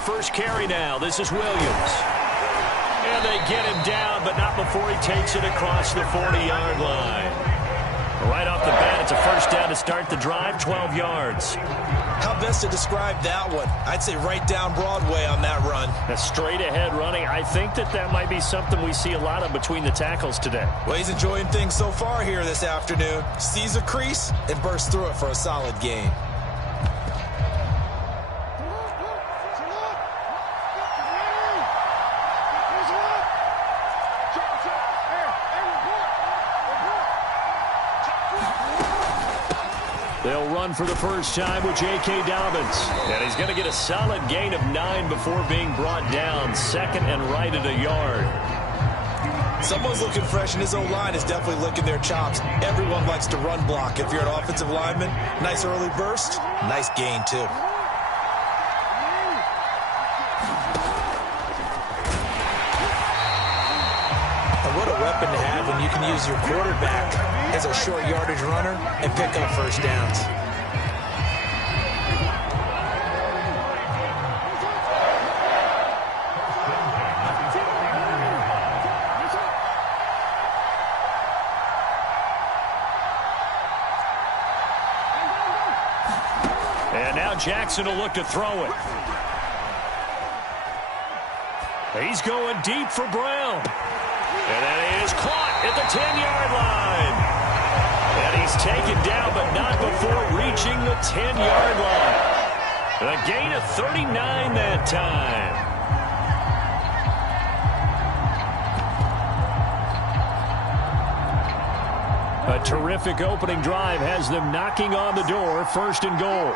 first carry now. This is Williams. And they get him down, but not before he takes it across the 40-yard line. Right off the bat, it's a first down to start the drive, 12 yards. How best to describe that one? I'd say right down Broadway on that run. A straight-ahead running. I think that might be something we see a lot of between the tackles today. Well, he's enjoying things so far here this afternoon. Sees a crease and bursts through it for a solid gain. They'll run for the first time with J.K. Dobbins. And he's going to get a solid gain of 9 before being brought down. Second and right at a yard. Someone's looking fresh, and his O-line is definitely licking their chops. Everyone likes to run block. If you're an offensive lineman, nice early burst, nice gain, too. And what a weapon to have when you can use your quarterback as a short yardage runner and pick up first downs. And now Jackson will look to throw it. He's going deep for Brown. And that is caught at the 10-yard line. And he's taken down, but not before reaching the 10-yard line. A gain of 39 that time. A terrific opening drive has them knocking on the door, first and goal.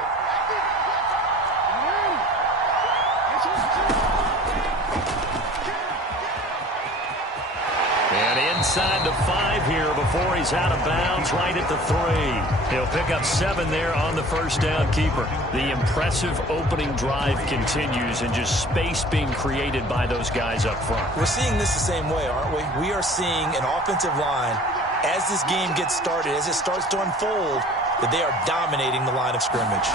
Inside the 5 here before he's out of bounds, right at the 3. He'll pick up 7 there on the first down keeper. The impressive opening drive continues, and just space being created by those guys up front. We're seeing this the same way, aren't we? We are seeing an offensive line, as this game gets started, as it starts to unfold, that they are dominating the line of scrimmage.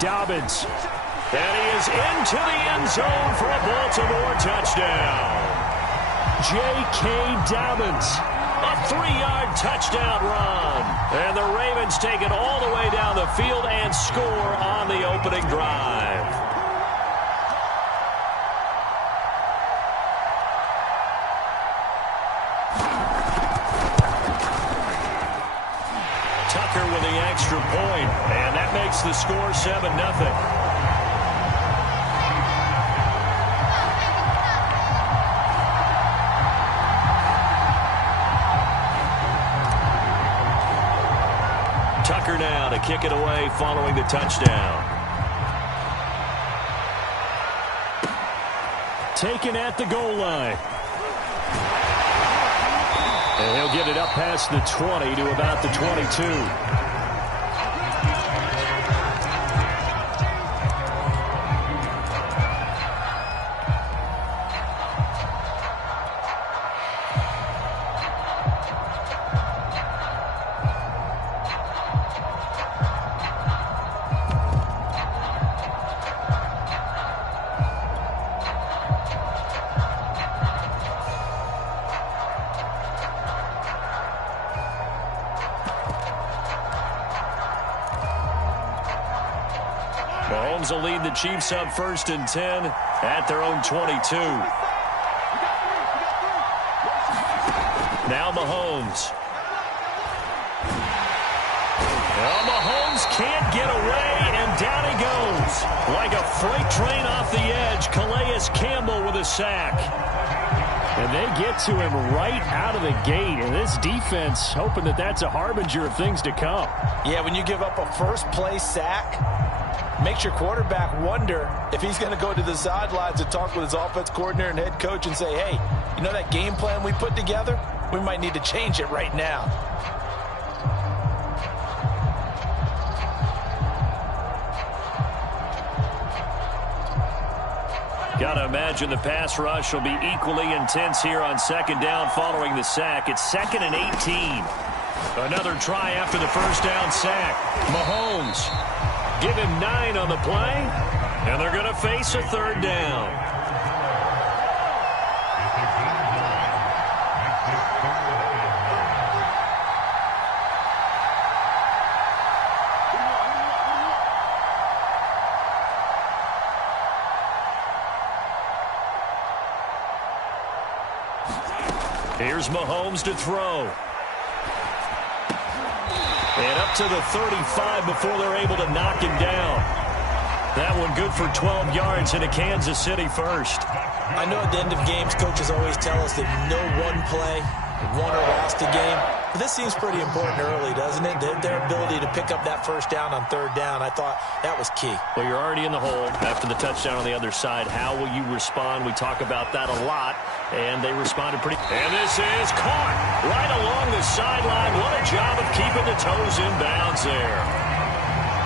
Dobbins. And he is into the end zone for a Baltimore touchdown. J.K. Dobbins, a 3-yard touchdown run. And the Ravens take it all the way down the field and score on the opening drive. Tucker with the extra point, and that makes the score 7-0. Tucker now to kick it away following the touchdown. Taken at the goal line. And he'll get it up past the 20 to about the 22. Mahomes will lead the Chiefs up first and 10 at their own 22. Now Mahomes. Well, Mahomes can't get away, and down he goes. Like a freight train off the edge, Calais Campbell with a sack. And they get to him right out of the gate. And this defense hoping that that's a harbinger of things to come. Yeah, when you give up a first-play sack, makes your quarterback wonder if he's going to go to the sidelines and talk with his offense coordinator and head coach and say, hey, you know that game plan we put together? We might need to change it right now. Got to imagine the pass rush will be equally intense here on second down following the sack. It's 2nd and 18. Another try after the first down sack. Mahomes Give him 9 on the play, and they're going to face a third down. Here's Mahomes to throw. And up to the 35 before they're able to knock him down. That one good for 12 yards into Kansas City first. I know at the end of games, coaches always tell us that no one play won or lost a game. But this seems pretty important early, doesn't it? Their ability to pick up that first down on third down, I thought that was key. Well, you're already in the hole after the touchdown on the other side. How will you respond? We talk about that a lot, and they responded pretty. And this is caught right along the sideline. What a job of keeping the toes in bounds there.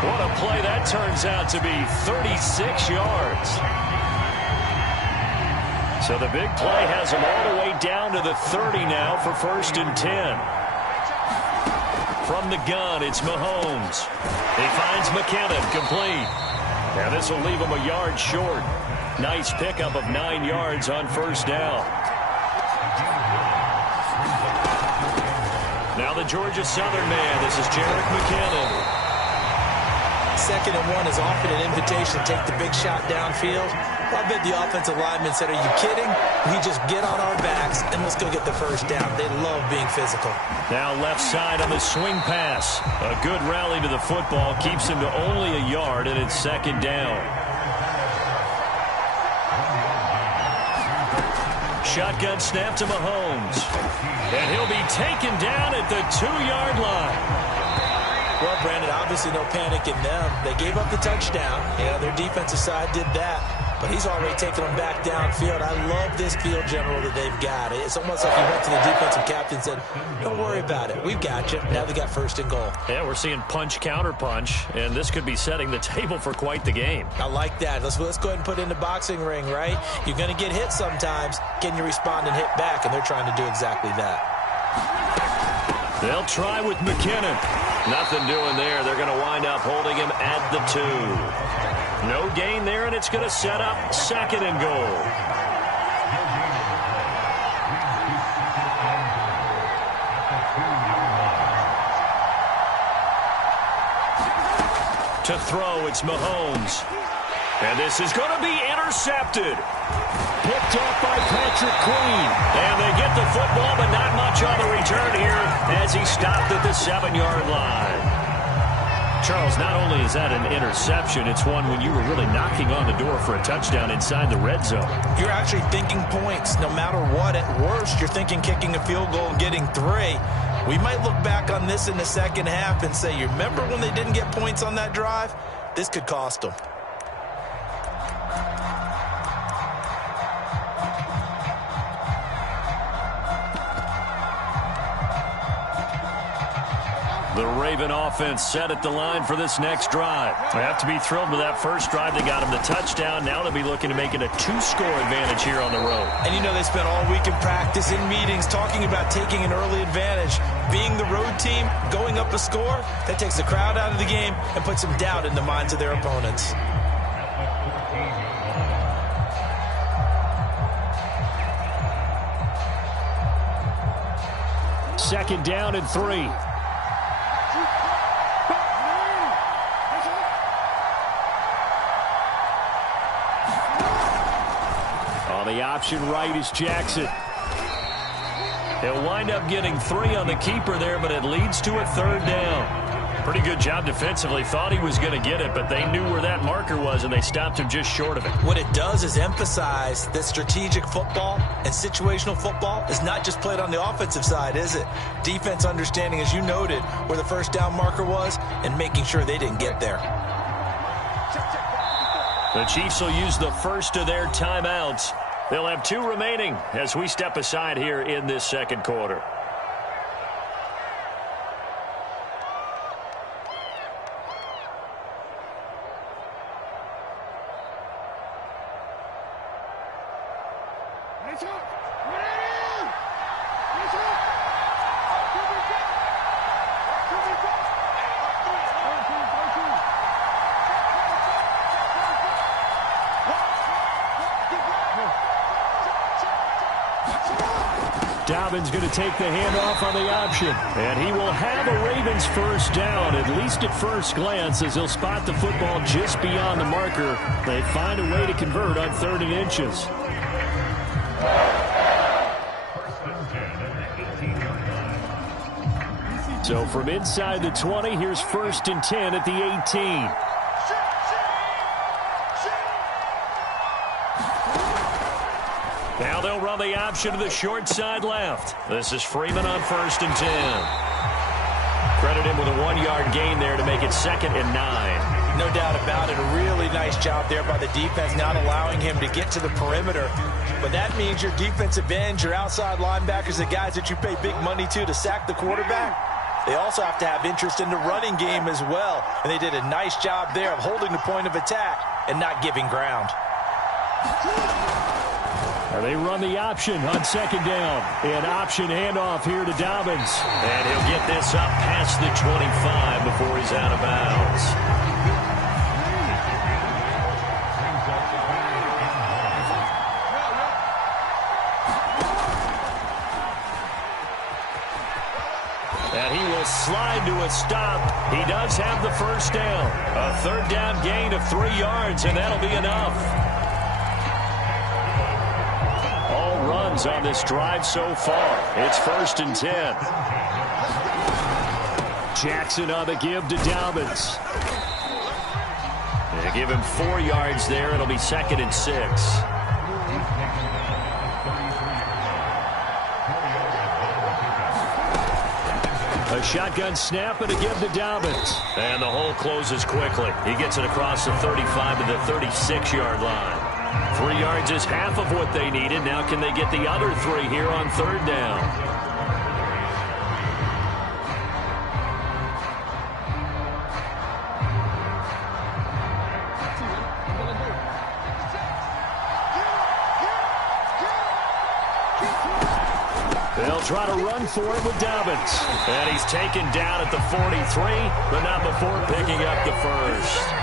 What a play that turns out to be, 36 yards. So the big play has them all the way down to the 30 now for 1st and 10. From the gun, it's Mahomes. He finds McKinnon, complete. Now this will leave him a yard short. Nice pickup of 9 yards on first down. Now the Georgia Southern man. This is Jerick McKinnon. 2nd and 1 is often an invitation to take the big shot downfield. I bet the offensive lineman said, are you kidding? We just get on our backs and let's go get the first down. They love being physical. Now left side on the swing pass. A good rally to the football. Keeps him to only a yard, and it's 2nd down. Shotgun snap to Mahomes. And he'll be taken down at the 2-yard line. Well, Brandon, obviously no panic in them. They gave up the touchdown. Yeah, their defensive side did that. But he's already taken them back downfield. I love this field general that they've got. It's almost like he went to the defensive captain and said, don't worry about it. We've got you. Now they got 1st and goal. Yeah, we're seeing punch, counter punch, and this could be setting the table for quite the game. I like that. Let's go ahead and put it in the boxing ring, right? You're going to get hit sometimes. Can you respond and hit back? And they're trying to do exactly that. They'll try with McKinnon. Nothing doing there. They're going to wind up holding him at the 2. No gain there, and it's going to set up 2nd and goal. To throw, it's Mahomes. And this is going to be intercepted. Picked off by Patrick Queen. And they get the football, but not much on the return here as he stopped at the 7-yard line. Charles, not only is that an interception, it's one when you were really knocking on the door for a touchdown inside the red zone. You're actually thinking points no matter what. At worst, you're thinking kicking a field goal and getting 3. We might look back on this in the second half and say, you remember when they didn't get points on that drive? This could cost them. The Raven offense set at the line for this next drive. They have to be thrilled with that first drive. They got him the touchdown. Now they'll be looking to make it a 2-score advantage here on the road. And you know they spent all week in practice, in meetings, talking about taking an early advantage. Being the road team, going up a score, that takes the crowd out of the game and puts some doubt in the minds of their opponents. Second down and 3. On the option right is Jackson. He'll wind up getting 3 on the keeper there, but it leads to a 3rd down. Pretty good job defensively. Thought he was going to get it, but they knew where that marker was, and they stopped him just short of it. What it does is emphasize that strategic football and situational football is not just played on the offensive side, is it? Defense understanding, as you noted, where the first down marker was and making sure they didn't get there. The Chiefs will use the first of their timeouts. They'll have 2 remaining as we step aside here in this second quarter. Dobbins going to take the handoff on the option. And he will have a Ravens first down, at least at first glance, as he'll spot the football just beyond the marker. They find a way to convert on 3rd and inches. So from inside the 20, here's 1st and 10 at the 18. Now they'll run the option to the short side left. This is Freeman on 1st and 10. Credit him with a 1-yard gain there to make it 2nd and 9. No doubt about it. A really nice job there by the defense, not allowing him to get to the perimeter. But that means your defensive ends, your outside linebackers, the guys that you pay big money to sack the quarterback, they also have to have interest in the running game as well. And they did a nice job there of holding the point of attack and not giving ground. They run the option on 2nd down. An option handoff here to Dobbins. And he'll get this up past the 25 before he's out of bounds. And he will slide to a stop. He does have the first down. A 3rd down gain of 3 yards, and that'll be enough. On this drive so far. It's 1st and 10. Jackson on the give to Dobbins. They give him 4 yards there. It'll be 2nd and 6. A shotgun snap and a give to Dobbins. And the hole closes quickly. He gets it across the 35 to the 36-yard line. 3 yards is half of what they needed. Now can they get the other 3 here on 3rd down? They'll try to run for it with Dobbins. And he's taken down at the 43, but not before picking up the first.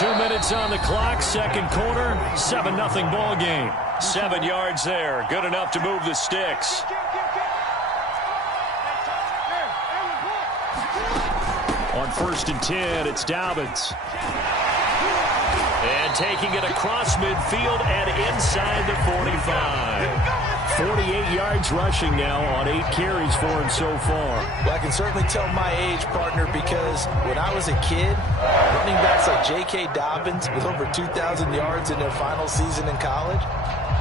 2 minutes on the clock, 2nd quarter, 7-0 ball game. 7 yards there, good enough to move the sticks. On 1st and 10, it's Dobbins. And taking it across midfield and inside the 45. 48 yards rushing now on 8 carries for him so far. Well, I can certainly tell my age, partner, because when I was a kid, running backs like J.K. Dobbins with over 2,000 yards in their final season in college,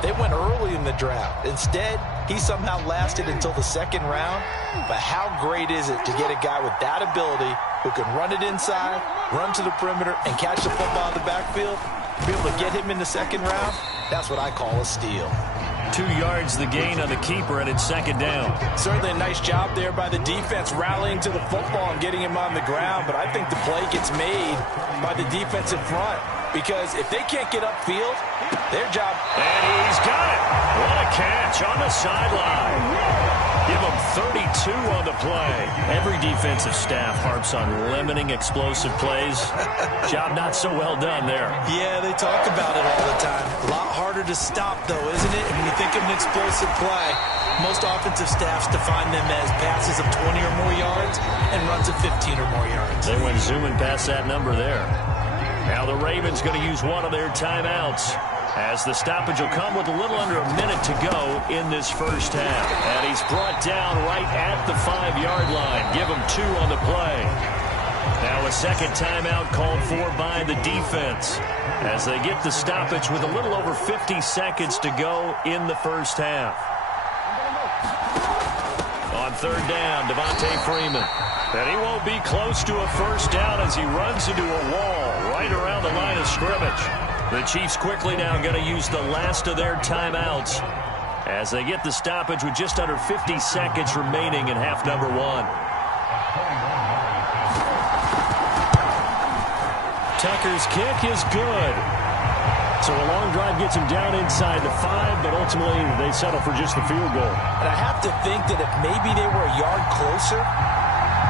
they went early in the draft. Instead, he somehow lasted until the 2nd round. But how great is it to get a guy with that ability who can run it inside, run to the perimeter, and catch the football in the backfield? Be able to get him in the 2nd round, that's what I call a steal. 2 yards the gain on the keeper, and it's 2nd down. Certainly a nice job there by the defense rallying to the football and getting him on the ground, but I think the play gets made by the defensive front because if they can't get upfield, their job... And he's got it. What a catch on the sideline. Give him 32 on the play. Every defensive staff harps on limiting explosive plays. Job not so well done there. Yeah, they talk about it all the time. A lot harder to stop, though, isn't it? And when you think of an explosive play, most offensive staffs define them as passes of 20 or more yards and runs of 15 or more yards. They went zooming past that number there. Now the Ravens going to use one of their timeouts, as the stoppage will come with a little under a minute to go in this first half. And he's brought down right at the 5-yard line. Give him 2 on the play. Now a 2nd timeout called for by the defense as they get the stoppage with a little over 50 seconds to go in the first half. On 3rd down, Devontae Freeman. And he won't be close to a first down as he runs into a wall right around the line of scrimmage. The Chiefs quickly now going to use the last of their timeouts as they get the stoppage with just under 50 seconds remaining in half number 1. Tucker's kick is good. So a long drive gets him down inside the 5, but ultimately they settle for just the field goal. And I have to think that if maybe they were a yard closer,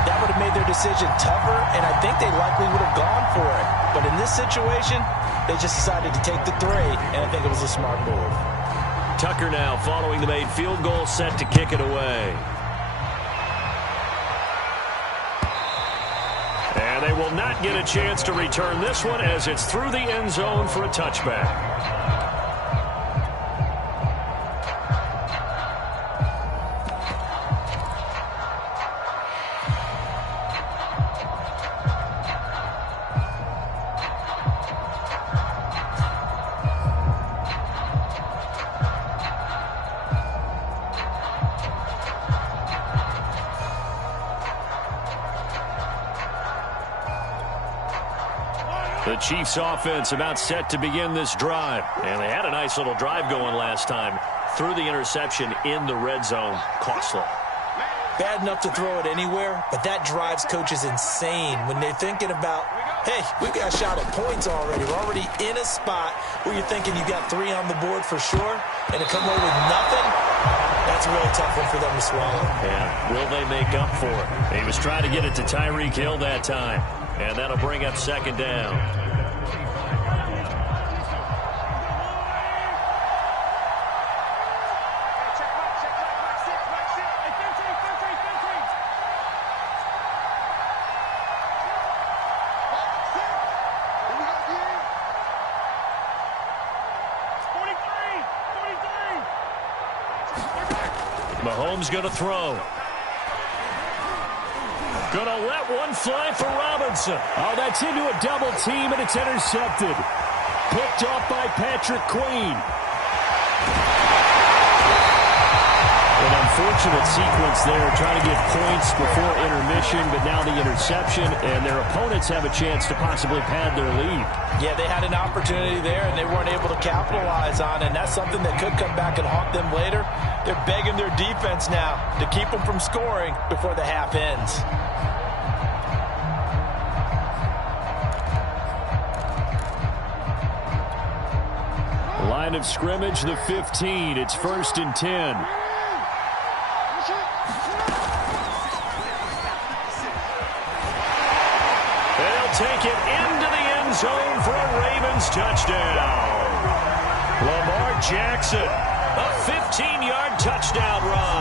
that would have made their decision tougher, and I think they likely would have gone for it. But in this situation, they just decided to take the 3, and I think it was a smart move. Tucker now following the made field goal, set to kick it away. And they will not get a chance to return this one as it's through the end zone for a touchback. The Chiefs offense about set to begin this drive. And they had a nice little drive going last time. Threw the interception in the red zone. Costly. Bad enough to throw it anywhere, but that drives coaches insane when they're thinking about, hey, we've got a shot at points already. We're already in a spot where you're thinking you got 3 on the board for sure, and to come away with nothing, that's a really tough one for them to swallow. Yeah, will they make up for it? He was trying to get it to Tyreek Hill that time. And that'll bring up second down. Mahomes going to throw. Going to let one fly for Robinson. Oh, that's into a double team, and it's intercepted. Picked off by Patrick Queen. An unfortunate sequence there, trying to get points before intermission, but now the interception, and their opponents have a chance to possibly pad their lead. Yeah, they had an opportunity there, and they weren't able to capitalize on it, and that's something that could come back and haunt them later. They're begging their defense now to keep them from scoring before the half ends. Line of scrimmage, the 15. It's 1st and 10. They'll take it into the end zone for a Ravens touchdown. Lamar Jackson, a 15-yard touchdown run.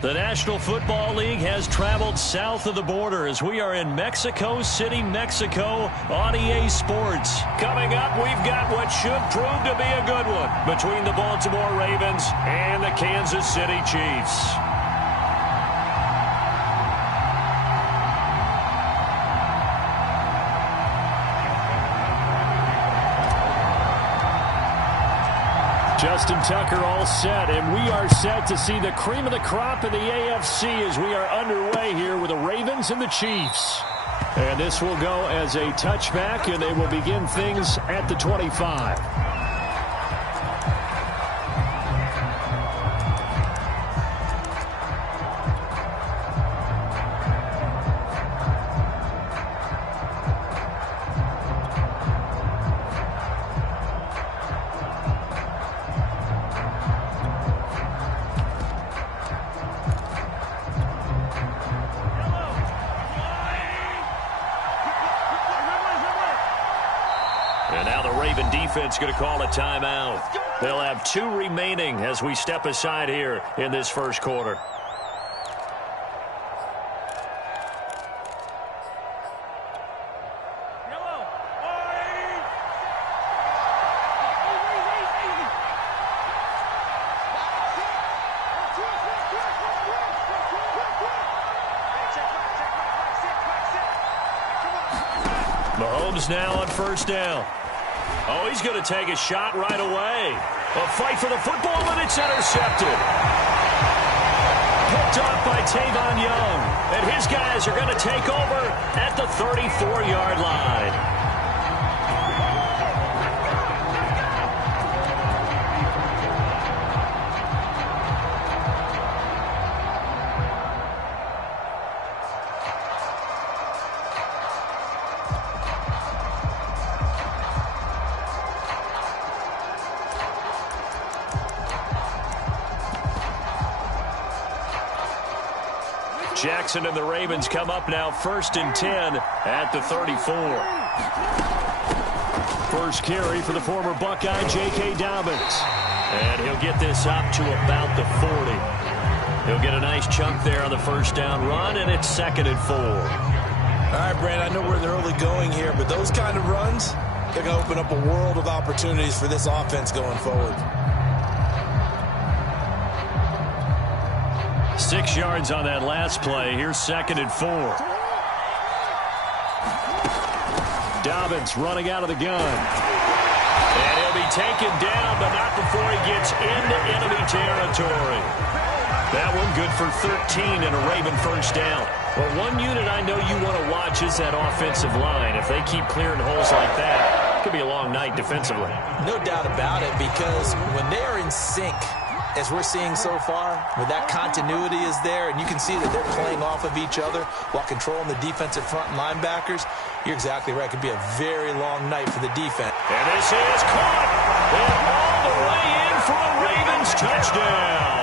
The National Football League has traveled south of the border as we are in Mexico City, Mexico on EA Sports. Coming up, we've got what should prove to be a good one between the Baltimore Ravens and the Kansas City Chiefs. Justin Tucker all set, and we are set to see the cream of the crop in the AFC as we are underway here with the Ravens and the Chiefs. And this will go as a touchback, and they will begin things at the 25. And now the Raven defense going to call a timeout. They'll have 2 remaining as we step aside here in this first quarter. Mahomes now on first down. Oh, he's going to take a shot right away. A fight for the football, and it's intercepted. Picked off by Tavon Young. And his guys are going to take over at the 34-yard line. Jackson and the Ravens come up now 1st and 10 at the 34. First carry for the former Buckeye, J.K. Dobbins. And he'll get this up to about the 40. He'll get a nice chunk there on the first down run, and it's 2nd and 4. All right, Brand, I know we're in the early going here, but those kind of runs, they're going to open up a world of opportunities for this offense going forward. 6 yards on that last play. Here's 2nd and 4. Dobbins running out of the gun. And he'll be taken down, but not before he gets into enemy territory. That one good for 13 and a Raven first down. Well, one unit I know you want to watch is that offensive line. If they keep clearing holes like that, it could be a long night defensively. No doubt about it, because when they're in sync, as we're seeing so far, where that continuity is there, and you can see that they're playing off of each other while controlling the defensive front and linebackers, you're exactly right. It could be a very long night for the defense. And this is caught, and all the way in for a Ravens touchdown.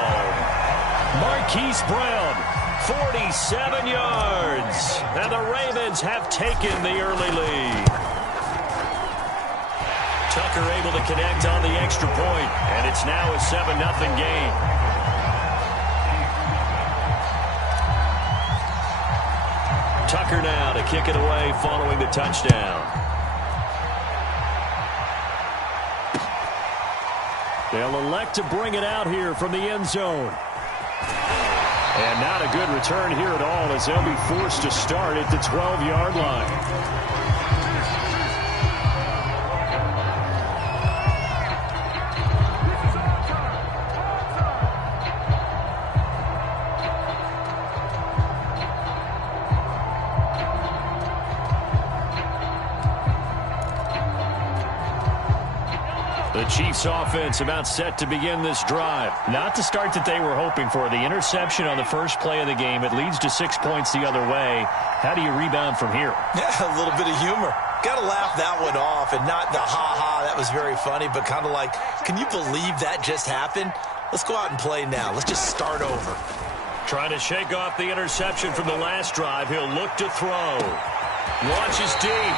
Marquise Brown, 47 yards, and the Ravens have taken the early lead. Tucker able to connect on the extra point, and it's now a 7-0 game. Tucker now to kick it away following the touchdown. They'll elect to bring it out here from the end zone. And not a good return here at all as they'll be forced to start at the 12-yard line. The Chiefs offense about set to begin this drive. Not the start that they were hoping for. The interception on the first play of the game. It leads to 6 points the other way. How do you rebound from here? Yeah, a little bit of humor. Got to laugh that one off, and not the ha-ha, that was very funny, but kind of like, can you believe that just happened? Let's go out and play now. Let's just start over. Trying to shake off the interception from the last drive. He'll look to throw. Launches deep.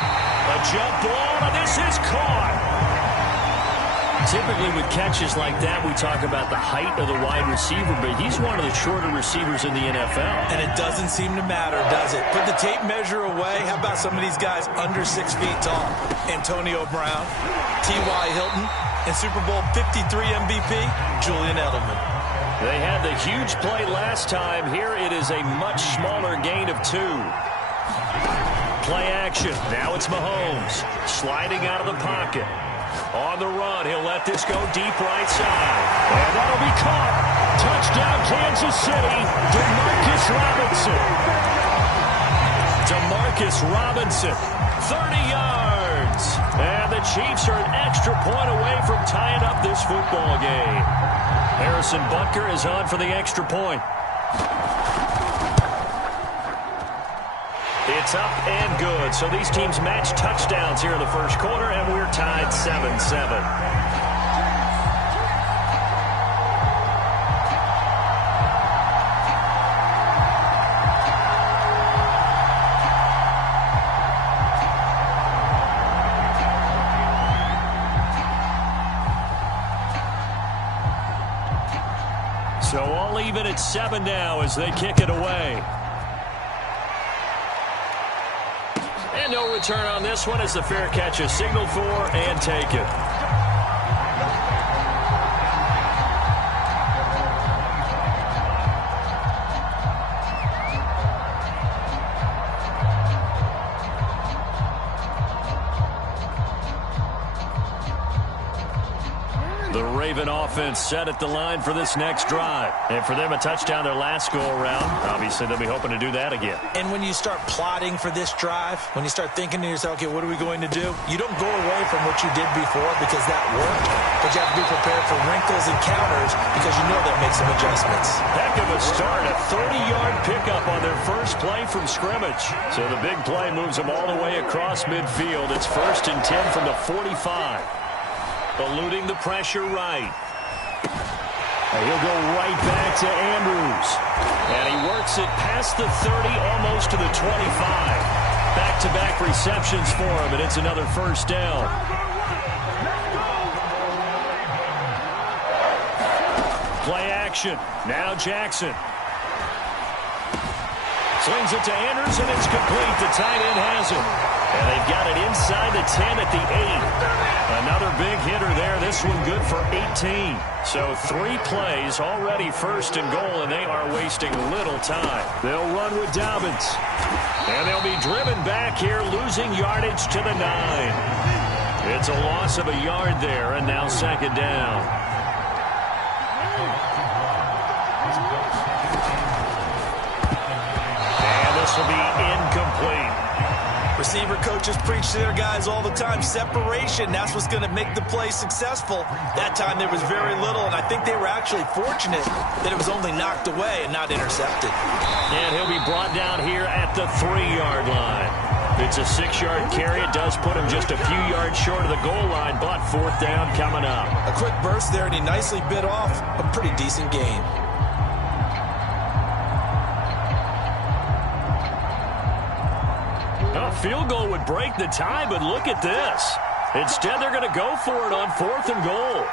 A jump ball, and this is caught. Typically with catches like that, we talk about the height of the wide receiver, but he's one of the shorter receivers in the NFL. And it doesn't seem to matter, does it? Put the tape measure away. How about some of these guys under 6 feet tall? Antonio Brown, T.Y. Hilton, and Super Bowl 53 MVP, Julian Edelman. They had the huge play last time. Here it is a much smaller gain of 2. Play action. Now it's Mahomes sliding out of the pocket. On the run, he'll let this go deep right side. And that'll be caught. Touchdown, Kansas City. Demarcus Robinson, 30 yards. And the Chiefs are an extra point away from tying up this football game. Harrison Butker is on for the extra point. It's up and good. So these teams match touchdowns here in the first quarter, and we're tied 7-7. So all even at 7 now as they kick it away. And no return on this one as the fair catch is signaled for and taken. The Raven offense set at the line for this next drive. And for them, a touchdown their last go-around. Obviously, they'll be hoping to do that again. And when you start plotting for this drive, when you start thinking to yourself, okay, what are we going to do? You don't go away from what you did before because that worked. But you have to be prepared for wrinkles and counters because you know that makes some adjustments. Heck of a start. A 30-yard pickup on their first play from scrimmage. So the big play moves them all the way across midfield. It's 1st and 10 from the 45. Eluding the pressure right. And he'll go right back to Andrews. And he works it past the 30, almost to the 25. Back-to-back receptions for him, and it's another first down. Play action. Now Jackson. Swings it to Andrews, and it's complete. The tight end has it. And they've got it inside the 10 at the 8. Another big hitter there. This one good for 18. So 3 plays, already 1st and goal, and they are wasting little time. They'll run with Dobbins. And they'll be driven back here, losing yardage to the 9. It's a loss of a yard there, and now 2nd down. And this will be incomplete. Receiver coaches preach to their guys all the time. Separation, that's what's going to make the play successful. That time there was very little, and I think they were actually fortunate that it was only knocked away and not intercepted. And he'll be brought down here at the 3-yard line. It's a 6-yard carry. It does put him just a few yards short of the goal line, but 4th down coming up. A quick burst there, and he nicely bit off a pretty decent gain. Field goal would break the tie, but look at this. Instead, they're going to go for it on 4th and goal.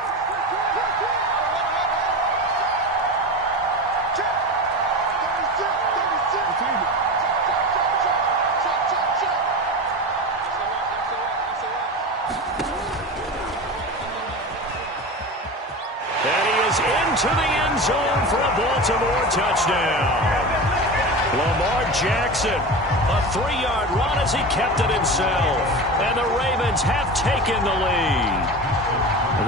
And he is into the end zone for a Baltimore touchdown. Lamar Jackson, a 3-yard run as he kept it himself. And the Ravens have taken the lead.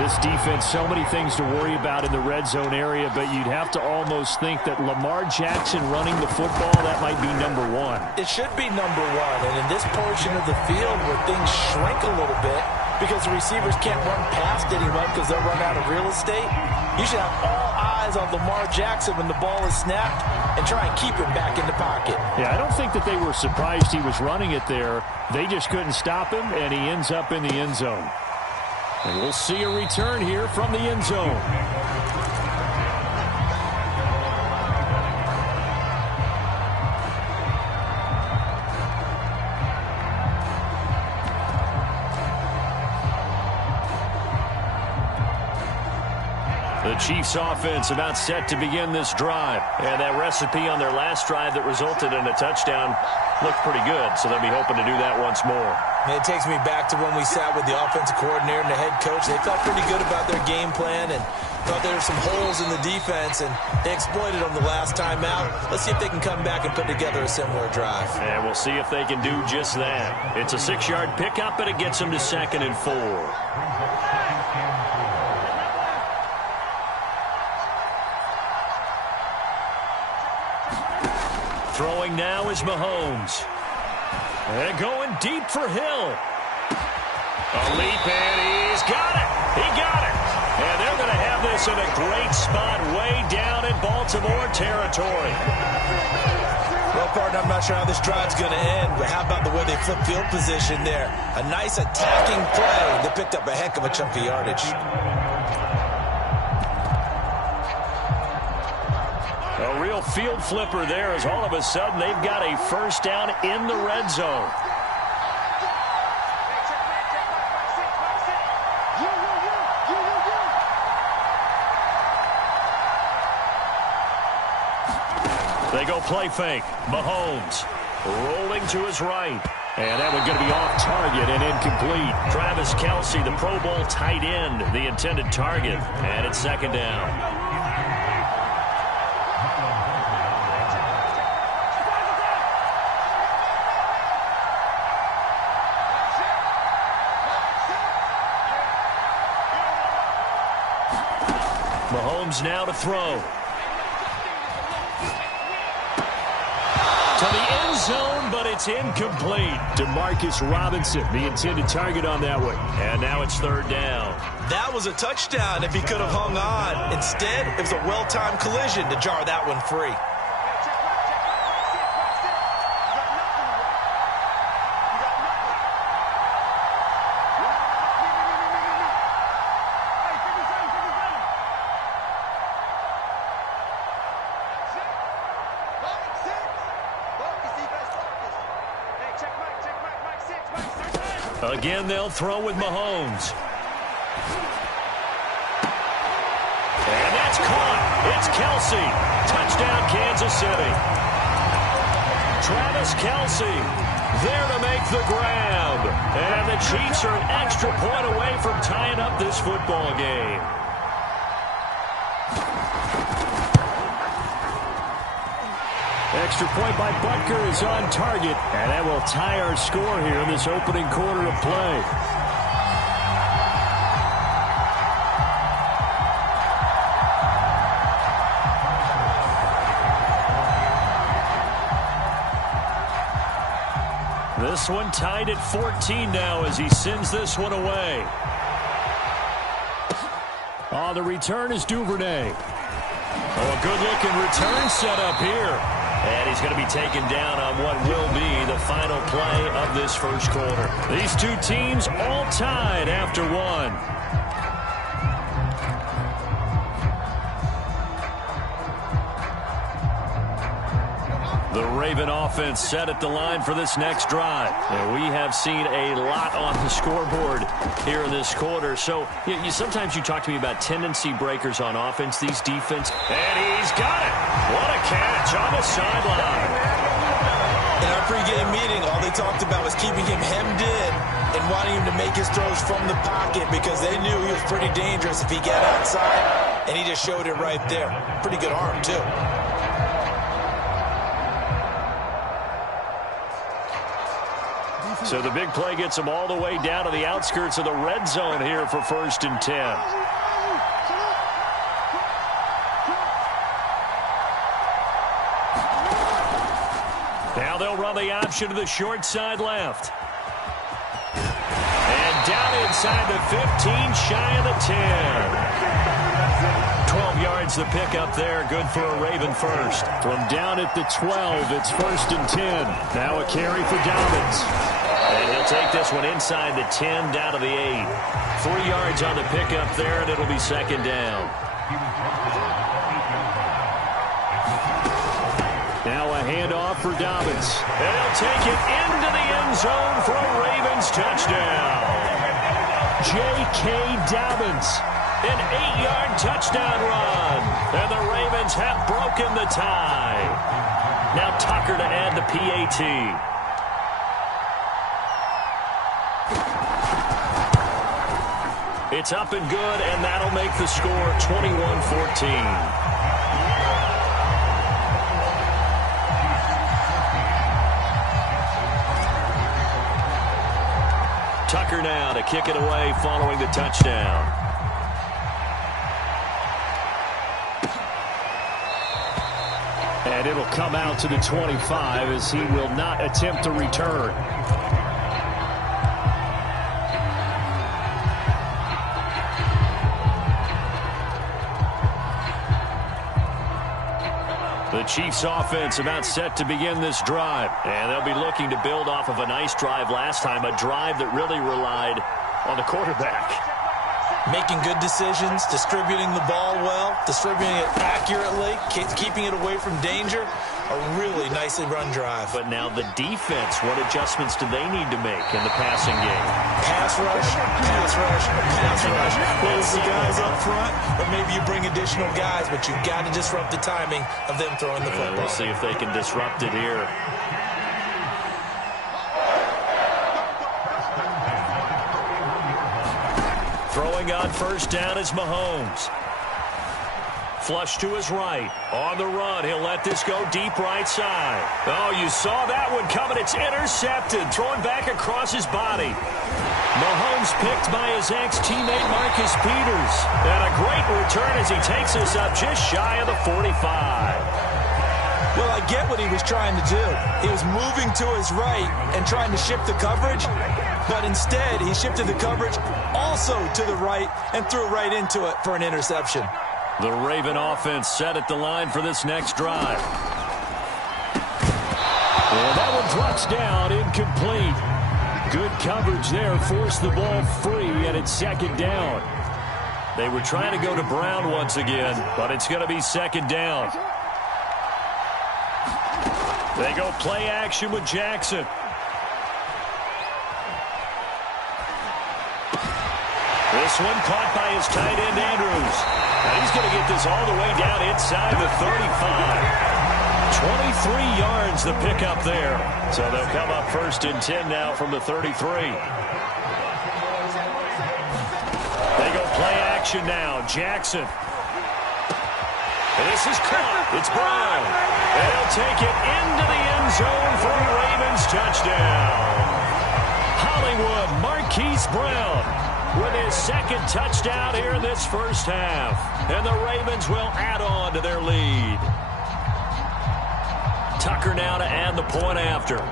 This defense, so many things to worry about in the red zone area, but you'd have to almost think that Lamar Jackson running the football, that might be number 1. It should be number 1. And in this portion of the field where things shrink a little bit because the receivers can't run past anyone because they'll run out of real estate, you should have all eyes on Lamar Jackson when the ball is snapped and try and keep him back in the pocket. Yeah, I don't think that they were surprised he was running it there. They just couldn't stop him, and he ends up in the end zone. And we'll see a return here from the end zone. Chiefs offense about set to begin this drive. And that recipe on their last drive that resulted in a touchdown looked pretty good, so they'll be hoping to do that once more. It takes me back to when we sat with the offensive coordinator and the head coach. They felt pretty good about their game plan and thought there were some holes in the defense, and they exploited them the last time out. Let's see if they can come back and put together a similar drive. And we'll see if they can do just that. It's a 6-yard pickup, and it gets them to 2nd and 4. Throwing now is Mahomes. And going deep for Hill. A leap, and he's got it. He got it. And they're going to have this in a great spot way down in Baltimore territory. Well, partner, I'm not sure how this drive's going to end, but how about the way they flip field position there? A nice attacking play. They picked up a heck of a chunk of yardage. A real field flipper there, as all of a sudden they've got a first down in the red zone. They go play fake. Mahomes rolling to his right. And that one going to be off target and incomplete. Travis Kelce, the Pro Bowl tight end, the intended target. And it's 2nd down. Mahomes now to throw. To the end zone, but it's incomplete. Demarcus Robinson, the intended target on that one. And now it's 3rd down. That was a touchdown if he could have hung on. Instead, it was a well-timed collision to jar that one free. Again, they'll throw with Mahomes. And that's caught. It's Kelce. Touchdown, Kansas City. Travis Kelce there to make the grab. And the Chiefs are an extra point away from tying up this football game. Extra point by Butker is on target, and that will tie our score here in this opening quarter of play. This one tied at 14 now as he sends this one away. On the return is Duvernay. Oh, a good-looking return set up here. And he's going to be taken down on what will be the final play of this first quarter. These two teams all tied after one. The Raven offense set at the line for this next drive. And we have seen a lot on the scoreboard here in this quarter. So sometimes you talk to me about tendency breakers on offense, these defense. And he's got it. What a catch on the sideline. In our pregame meeting, all they talked about was keeping him hemmed in and wanting him to make his throws from the pocket because they knew he was pretty dangerous if he got outside, and he just showed it right there. Pretty good arm, too. So the big play gets them all the way down to the outskirts of the red zone here for 1st and 10. Now they'll run the option to the short side left. And down inside the 15, shy of the 10. 12 yards the pickup there, good for a Raven first. From down at the 12, it's 1st and 10. Now a carry for Dobbins. And he'll take this one inside the 10, down to the 8. 3 yards on the pickup there, and it'll be 2nd down. Now a handoff for Dobbins. And he'll take it into the end zone for a Ravens touchdown. J.K. Dobbins An 8-yard touchdown run. And the Ravens have broken the tie. Now Tucker to add the PAT. It's up and good, and that'll make the score 21-14. Tucker now to kick it away following the touchdown. And it'll come out to the 25 as he will not attempt to return. The Chiefs offense about set to begin this drive. And they'll be looking to build off of a nice drive last time, a drive that really relied on the quarterback. Making good decisions, distributing the ball well, distributing it accurately, keeping it away from danger. A really nicely run drive. But now the defense, what adjustments do they need to make in the passing game? Pass rush, pass rush, pass rush. Close the guys up front, or maybe you bring additional guys, but you've got to disrupt the timing of them throwing the football. We'll see if they can disrupt it here. Throwing on first down is Mahomes. Flush to his right. On the run, he'll let this go deep right side. Oh, you saw that one coming. It's intercepted. Throwing back across his body. Mahomes picked by his ex-teammate Marcus Peters. And a great return as he takes us up just shy of the 45. Well, I get what he was trying to do. He was moving to his right and trying to shift the coverage, but instead he shifted the coverage also to the right and threw right into it for an interception. The Raven offense set at the line for this next drive. Well, that one drops down, incomplete. Good coverage there, forced the ball free, and it's second down. They were trying to go to Brown once again, but it's going to be second down. They go play action with Jackson. This one caught by his tight end, Andrews. Now he's going to get this all the way down inside the 35. 23 yards the pickup there. So they'll come up first and 10 now from the 33. They go play action now. Jackson. This is caught. It's Brown. They'll take it into the end zone for a Ravens touchdown. Hollywood Marquise Brown with his second touchdown here in this first half. And the Ravens will add on to their lead. Tucker now to add the point after.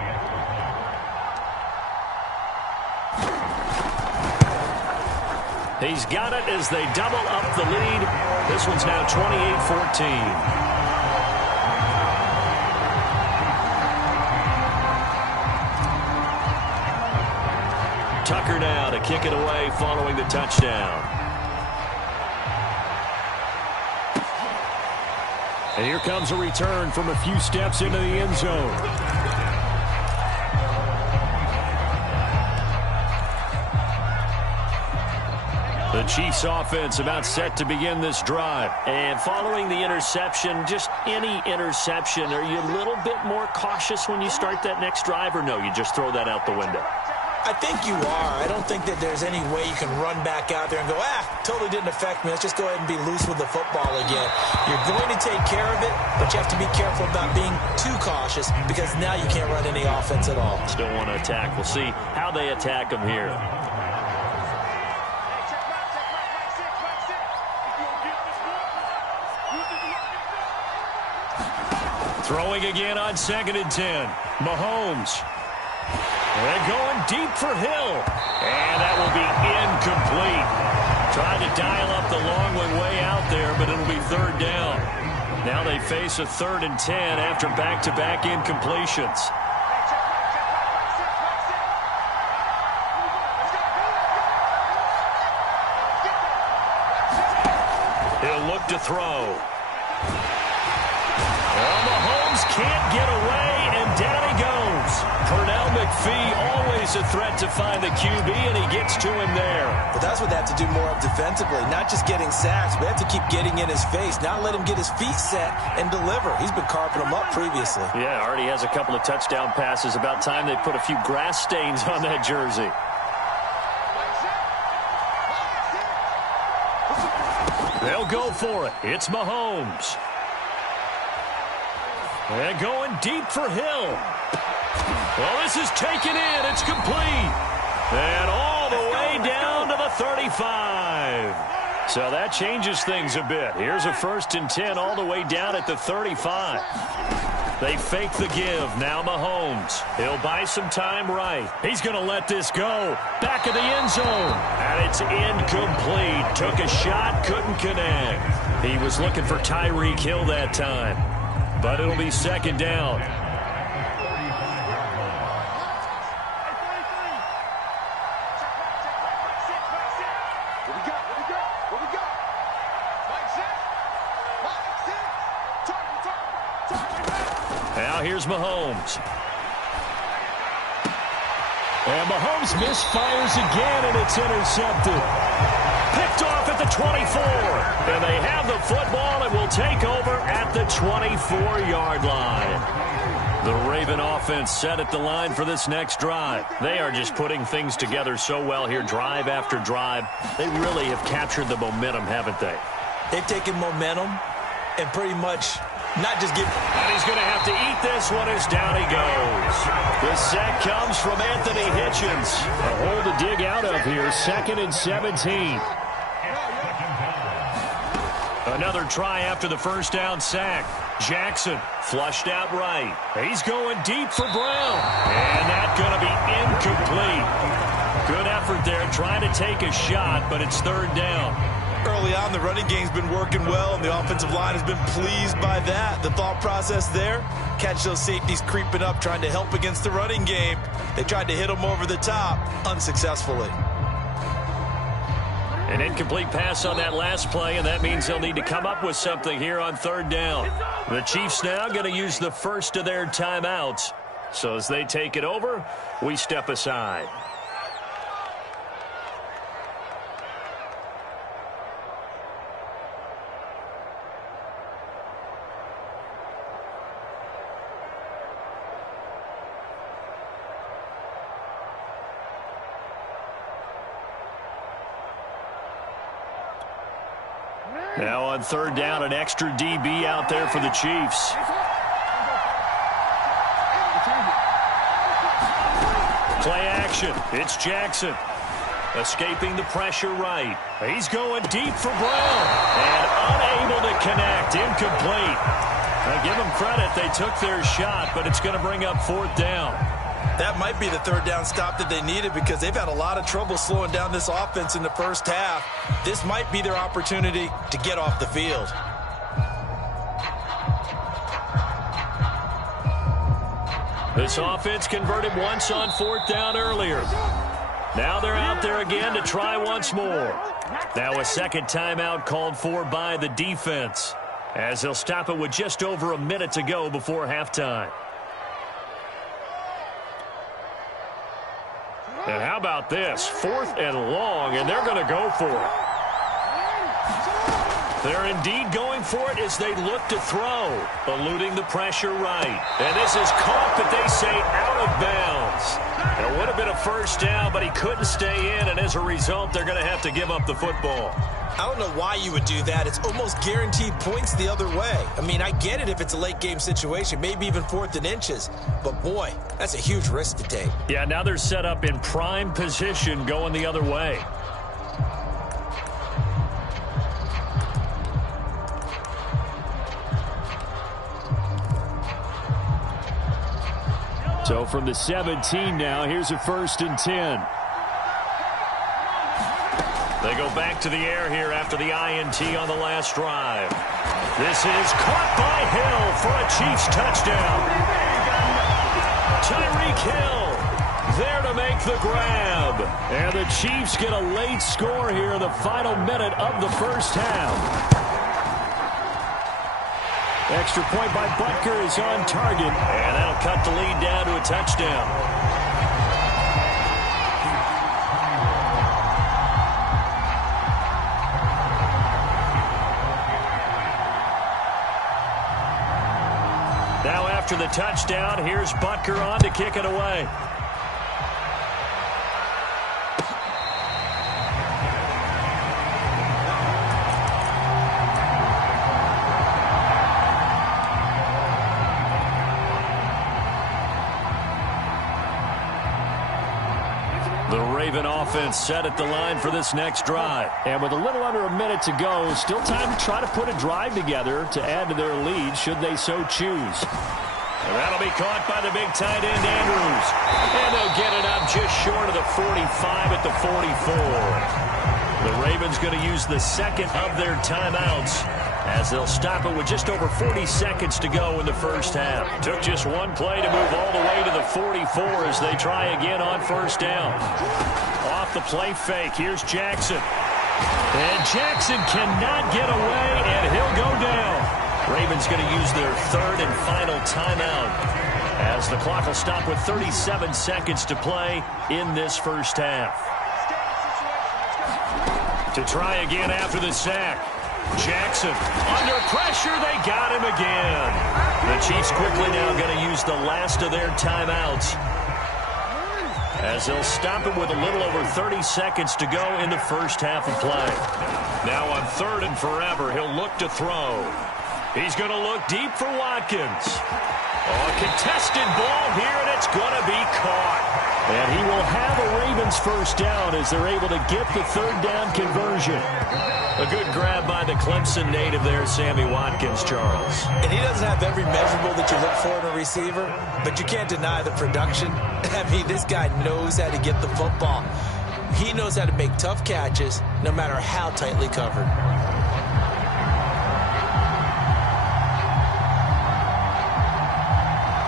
He's got it as they double up the lead. This one's now 28-14. Tucker now to kick it away following the touchdown. And here comes a return from a few steps into the end zone. The Chiefs offense about set to begin this drive. And following the interception, just any interception, are you a little bit more cautious when you start that next drive, or no, you just throw that out the window? I think you are. I don't think that there's any way you can run back out there and go, totally didn't affect me. Let's just go ahead and be loose with the football again. You're going to take care of it, but you have to be careful about being too cautious because now you can't run any offense at all. Still want to attack. We'll see how they attack them here. Throwing again on 2nd and 10. Mahomes. And going deep for Hill. And that will be incomplete. Trying to dial up the long one way out there, but it'll be third down. Now they face a 3rd and 10 after back-to-back incompletions. He'll look to throw. Well, Mahomes can't get away, and down he goes. Pernell McPhee always always a threat to find the QB, and he gets to him there. But that's what they have to do more of defensively, not just getting sacks, but they have to keep getting in his face, not let him get his feet set and deliver. He's been carving them up previously. Yeah, already has a couple of touchdown passes. About time they put a few grass stains on that jersey. They'll go for it. It's Mahomes. And going deep for Hill. Well, this is taken in. It's complete. And all the way down to the 35. So that changes things a bit. Here's a 1st and 10 all the way down at the 35. They fake the give. Now Mahomes. He'll buy some time right. He's going to let this go. Back of the end zone. And it's incomplete. Took a shot, couldn't connect. He was looking for Tyreek Hill that time. But it'll be 2nd down. Now here's Mahomes. And Mahomes misfires again, and it's intercepted. Picked off at the 24. And they have the football and will take over at the 24-yard line. The Raven offense set at the line for this next drive. They are just putting things together so well here, drive after drive. They really have captured the momentum, haven't they? They've taken momentum and pretty much not just give. And he's going to have to eat this one as down he goes. The sack comes from Anthony Hitchens. A hole to dig out of here, 2nd and 17. Another try after the 1st down sack. Jackson flushed out right. He's going deep for Brown. And that's going to be incomplete. Good effort there trying to take a shot, but it's 3rd down. Early on, the running game's been working well, and the offensive line has been pleased by that. The thought process there, catch those safeties creeping up, trying to help against the running game. They tried to hit them over the top, unsuccessfully. An incomplete pass on that last play, and that means they'll need to come up with something here on 3rd down. The Chiefs now going to use the first of their timeouts. So as they take it over, we step aside. Now on 3rd down, an extra DB out there for the Chiefs. Play action. It's Jackson. Escaping the pressure right. He's going deep for Brown. And unable to connect. Incomplete. Now give them credit. They took their shot, but it's going to bring up 4th down. That might be the 3rd down stop that they needed because they've had a lot of trouble slowing down this offense in the 1st half. This might be their opportunity to get off the field. This offense converted once on 4th down earlier. Now they're out there again to try once more. Now a 2nd timeout called for by the defense, as they'll stop it with just over a minute to go before halftime. And how about this? 4th and long, and they're going to go for it. They're indeed going for it as they look to throw, eluding the pressure right. And this is caught, but they say out of bounds. It would have been a 1st down, but he couldn't stay in, and as a result, they're going to have to give up the football. I don't know why you would do that. It's almost guaranteed points the other way. I mean, I get it if it's a late game situation, maybe even 4th and inches. But, boy, that's a huge risk to take. Yeah, now they're set up in prime position going the other way. So from the 17 now, here's a 1st and 10. They go back to the air here after the INT on the last drive. This is caught by Hill for a Chiefs touchdown. Tyreek Hill there to make the grab. And the Chiefs get a late score here in the final minute of the 1st half. Extra point by Butker is on target. And that'll cut the lead down to a touchdown. after the touchdown. Here's Butker on to kick it away. The Raven offense set at the line for this next drive. And with a little under a minute to go, still time to try to put a drive together to add to their lead should they so choose. And that'll be caught by the big tight end, Andrews. And they'll get it up just short of the 45 at the 44. The Ravens going to use the second of their timeouts as they'll stop it with just over 40 seconds to go in the first half. Took just one play to move all the way to the 44 as they try again on first down. Off the play fake, here's Jackson. And Jackson cannot get away, and he'll go down. Ravens going to use their third and final timeout as the clock will stop with 37 seconds to play in this first half. To try again after the sack. Jackson under pressure. They got him again. The Chiefs quickly now going to use the last of their timeouts as they'll stop it with a little over 30 seconds to go in the first half of play. Now on third and forever, he'll look to throw. He's going to look deep for Watkins. Oh, contested ball here, and it's going to be caught. And he will have a Ravens first down as they're able to get the third down conversion. A good grab by the Clemson native there, Sammy Watkins, Charles. And he doesn't have every measurable that you look for in a receiver, but you can't deny the production. I mean, this guy knows how to get the football. He knows how to make tough catches, no matter how tightly covered.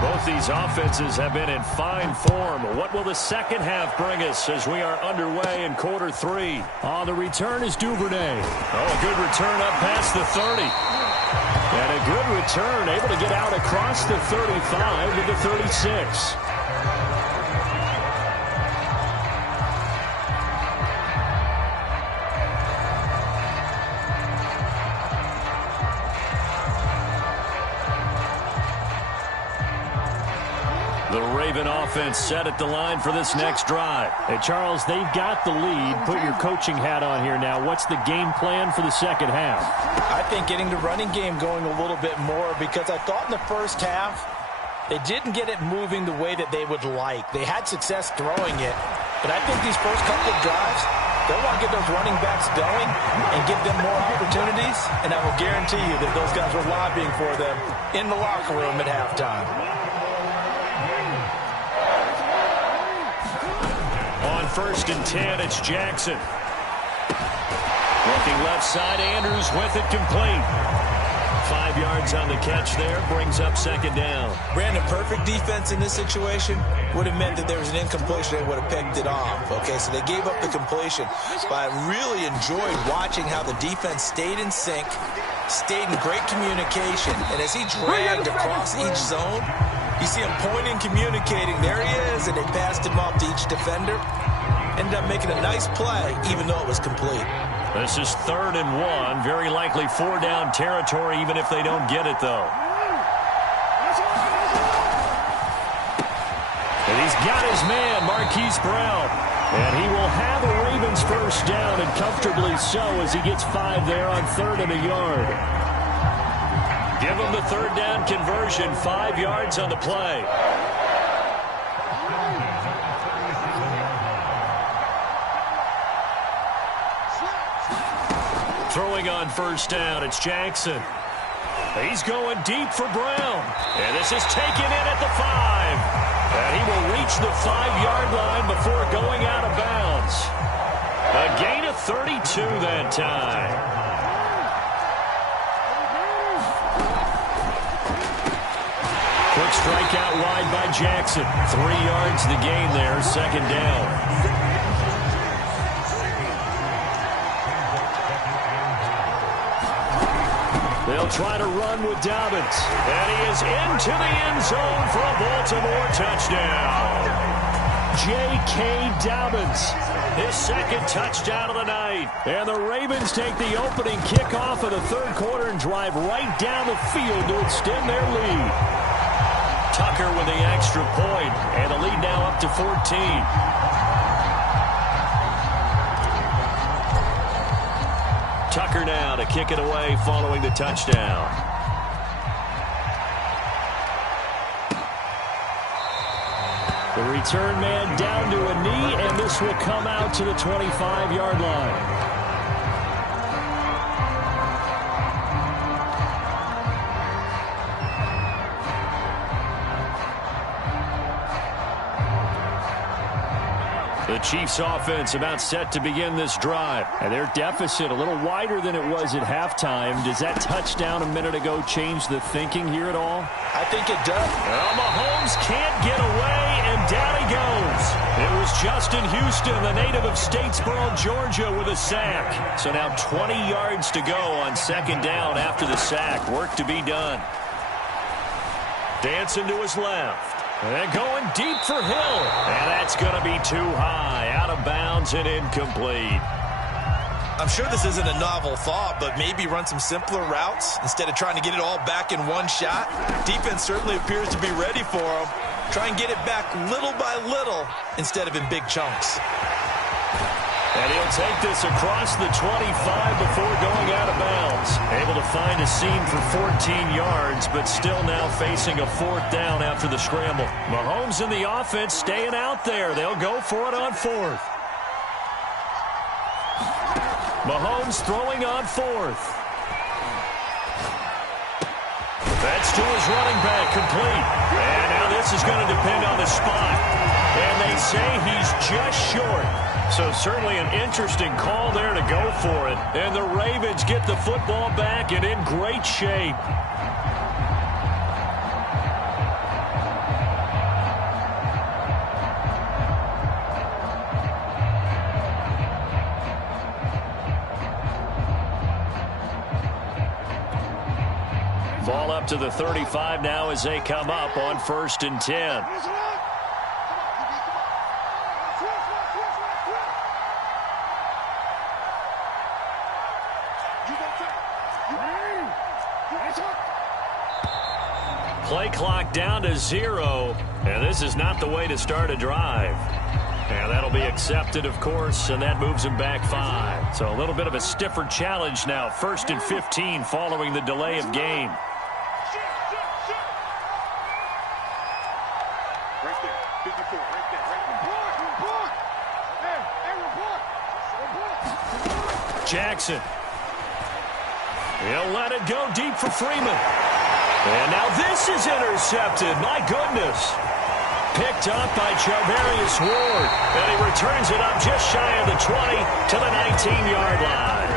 Both these offenses have been in fine form. What will the second half bring us as we are underway in quarter three? On the return is Duvernay. Oh, a good return up past the 30. And a good return, able to get out across the 35 to the 36. The Raven offense set at the line for this next drive. Hey, Charles, they've got the lead. Put your coaching hat on here now. What's the game plan for the second half? I think getting the running game going a little bit more, because I thought in the first half they didn't get it moving the way that they would like. They had success throwing it, but I think these first couple of drives, they'll want to get those running backs going and give them more opportunities, and I will guarantee you that those guys were lobbying for them in the locker room at halftime. First and 10, it's Jackson. Looking left side, Andrews with it complete. 5 yards on the catch there, brings up second down. Brandon, perfect defense in this situation would have meant that there was an incompletion. They would have picked it off. Okay, so they gave up the completion. But I really enjoyed watching how the defense stayed in sync, stayed in great communication. And as he dragged across each zone, you see him pointing, communicating. There he is, and they passed him off to each defender. Ended up making a nice play, even though it was complete. This is 3rd and 1. Very likely 4-down territory, even if they don't get it, though. And he's got his man, Marquise Brown. And he will have a Ravens first down, and comfortably so, as he gets 5 there on 3rd and a yard. Give him the 3rd down conversion, 5 yards on the play. Throwing on first down, it's Jackson. He's going deep for Brown. And this is taken in at the 5. And he will reach the 5-yard line before going out of bounds. A gain of 32 that time. Quick strike out wide by Jackson. 3 yards the gain there, second down. They'll try to run with Dobbins. And he is into the end zone for a Baltimore touchdown. J.K. Dobbins, his second touchdown of the night. And the Ravens take the opening kickoff of the third quarter and drive right down the field to extend their lead. Tucker with the extra point, and the lead now up to 14. Tucker now to kick it away following the touchdown. The return man down to a knee, and this will come out to the 25-yard line. The Chiefs offense about set to begin this drive. And their deficit a little wider than it was at halftime. Does that touchdown a minute ago change the thinking here at all? I think it does. Well, Mahomes can't get away, and down he goes. It was Justin Houston, the native of Statesboro, Georgia, with a sack. So now 20 yards to go on second down after the sack. Work to be done. Dancing to his left. And going deep for Hill. And that's going to be too high. Out of bounds and incomplete. I'm sure this isn't a novel thought, but maybe run some simpler routes instead of trying to get it all back in one shot. Defense certainly appears to be ready for him. Try and get it back little by little instead of in big chunks. And he'll take this across the 25 before going out of bounds. Able to find a seam for 14 yards, but still now facing a fourth down after the scramble. Mahomes and the offense staying out there. They'll go for it on fourth. Mahomes throwing on fourth. That's to his running back, complete. And now this is going to depend on the spot. And they say he's just short. So certainly an interesting call there to go for it. And the Ravens get the football back and in great shape. Ball up to the 35 now as they come up on 1st and 10. Play clock down to 0, and this is not the way to start a drive. And that'll be accepted, of course, and that moves him back 5. So a little bit of a stiffer challenge now. 1st and 15 following the delay of game. Jackson. He'll let it go deep for Freeman. And now this is intercepted. My goodness. Picked up by Charvarius Ward. And he returns it up just shy of the 20 to the 19-yard line.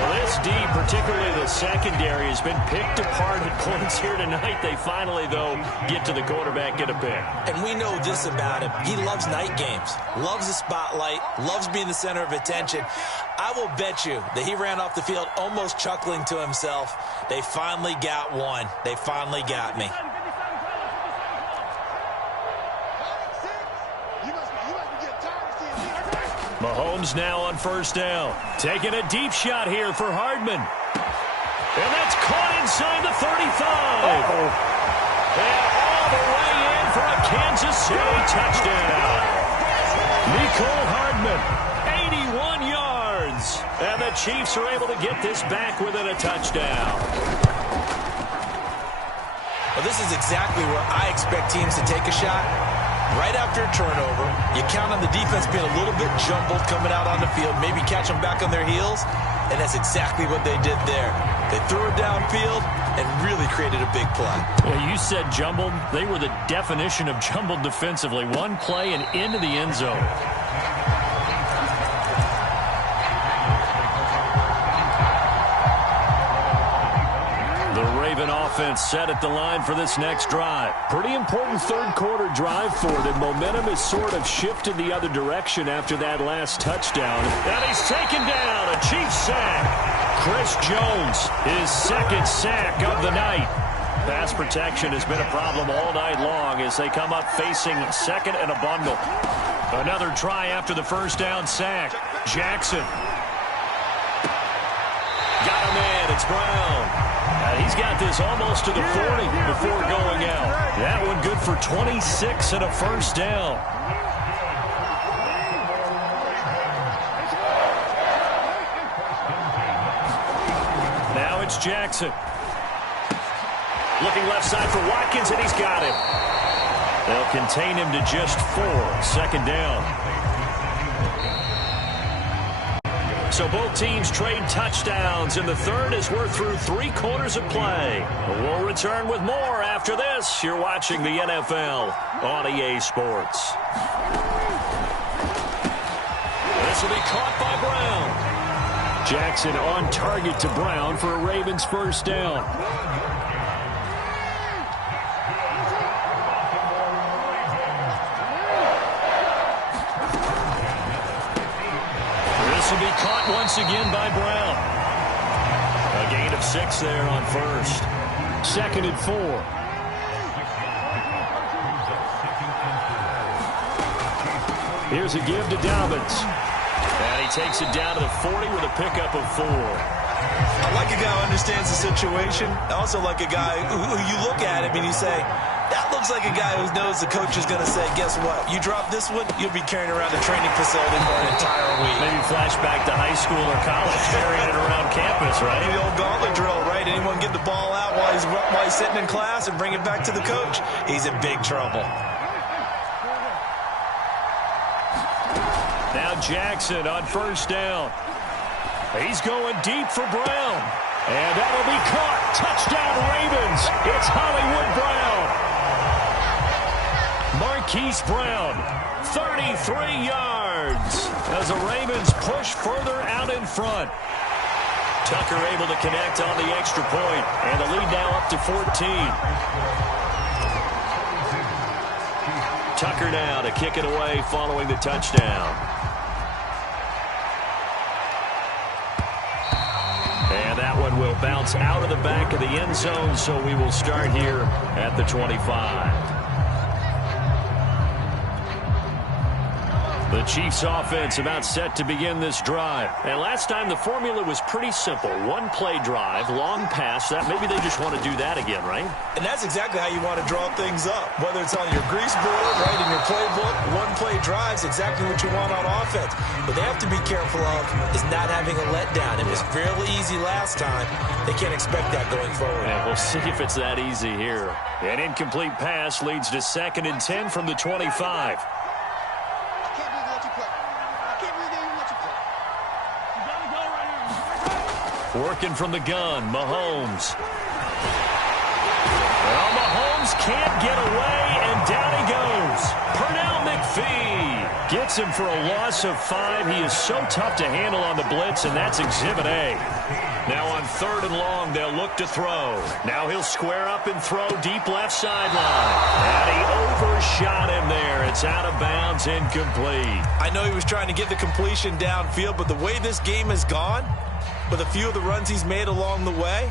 Well, this D, particularly the secondary, has been picked apart at points here tonight. They finally, though, get to the quarterback, get a pick. And we know this about him. He loves night games, loves the spotlight, loves being the center of attention. I will bet you that he ran off the field almost chuckling to himself. They finally got one. They finally got me. Mahomes now on 1st down. Taking a deep shot here for Hardman. And that's caught inside the 35. And all the way in for a Kansas City touchdown. Nicole Hardman, 81 yards. And the Chiefs are able to get this back within a touchdown. Well, this is exactly where I expect teams to take a shot. Right after a turnover, you count on the defense being a little bit jumbled coming out on the field, maybe catch them back on their heels, and that's exactly what they did there. They threw it downfield and really created a big play. Well, you said jumbled. They were the definition of jumbled defensively. One play and into the end zone. Offense set at the line for this next drive. Pretty important third quarter drive for it, and momentum has sort of shifted the other direction after that last touchdown. And he's taken down, a Chiefs sack. Chris Jones, his second sack of the night. Pass protection has been a problem all night long as they come up facing second and a bundle. Another try after the first down sack. Jackson. Got him in, it's Brown. He's got this almost to the 40 before going out. That one for 26 and a first down. Now it's Jackson. Looking left side for Watkins, and he's got him. They'll contain him to just 4. Second down. So both teams trade touchdowns in the third as we're through 3 quarters of play. We'll return with more after this. You're watching the NFL on EA Sports. This will be caught by Brown. Jackson on target to Brown for a Ravens first down. Will be caught once again by Brown. A gain of 6 there on first. Second and 4. Here's a give to Dobbins. And he takes it down to the 40 with a pickup of 4. I like a guy who understands the situation. I also like a guy who you look at him and you say, that looks like a guy who knows the coach is going to say, guess what? You drop this one, you'll be carrying around the training facility for an entire week. Maybe flashback to high school or college, carrying it around campus, right? The old gauntlet drill, right? Anyone get the ball out while he's sitting in class and bring it back to the coach? He's in big trouble. Now Jackson on first down. He's going deep for Brown. And that'll be caught. Touchdown Ravens. It's Hollywood Brown. Marquise Brown, 33 yards as the Ravens push further out in front. Tucker able to connect on the extra point, and the lead now up to 14. Tucker now to kick it away following the touchdown. And that one will bounce out of the back of the end zone, so we will start here at the 25. The Chiefs offense about set to begin this drive. And last time the formula was pretty simple. 1 play drive, long pass. That maybe they just want to do that again, right? And that's exactly how you want to draw things up. Whether it's on your grease board, right, in your playbook, 1 play drive's exactly what you want on offense. What they have to be careful of is not having a letdown. It was fairly easy last time. They can't expect that going forward. And we'll see if it's that easy here. An incomplete pass leads to 2nd and 10 from the 25. Working from the gun, Mahomes. Well, Mahomes can't get away, and down he goes. Pernell McPhee gets him for a loss of 5. He is so tough to handle on the blitz, and that's Exhibit A. Now on 3rd and long, they'll look to throw. Now he'll square up and throw deep left sideline. And he overshot him there. It's out of bounds, incomplete. I know he was trying to get the completion downfield, but the way this game has gone, with a few of the runs he's made along the way,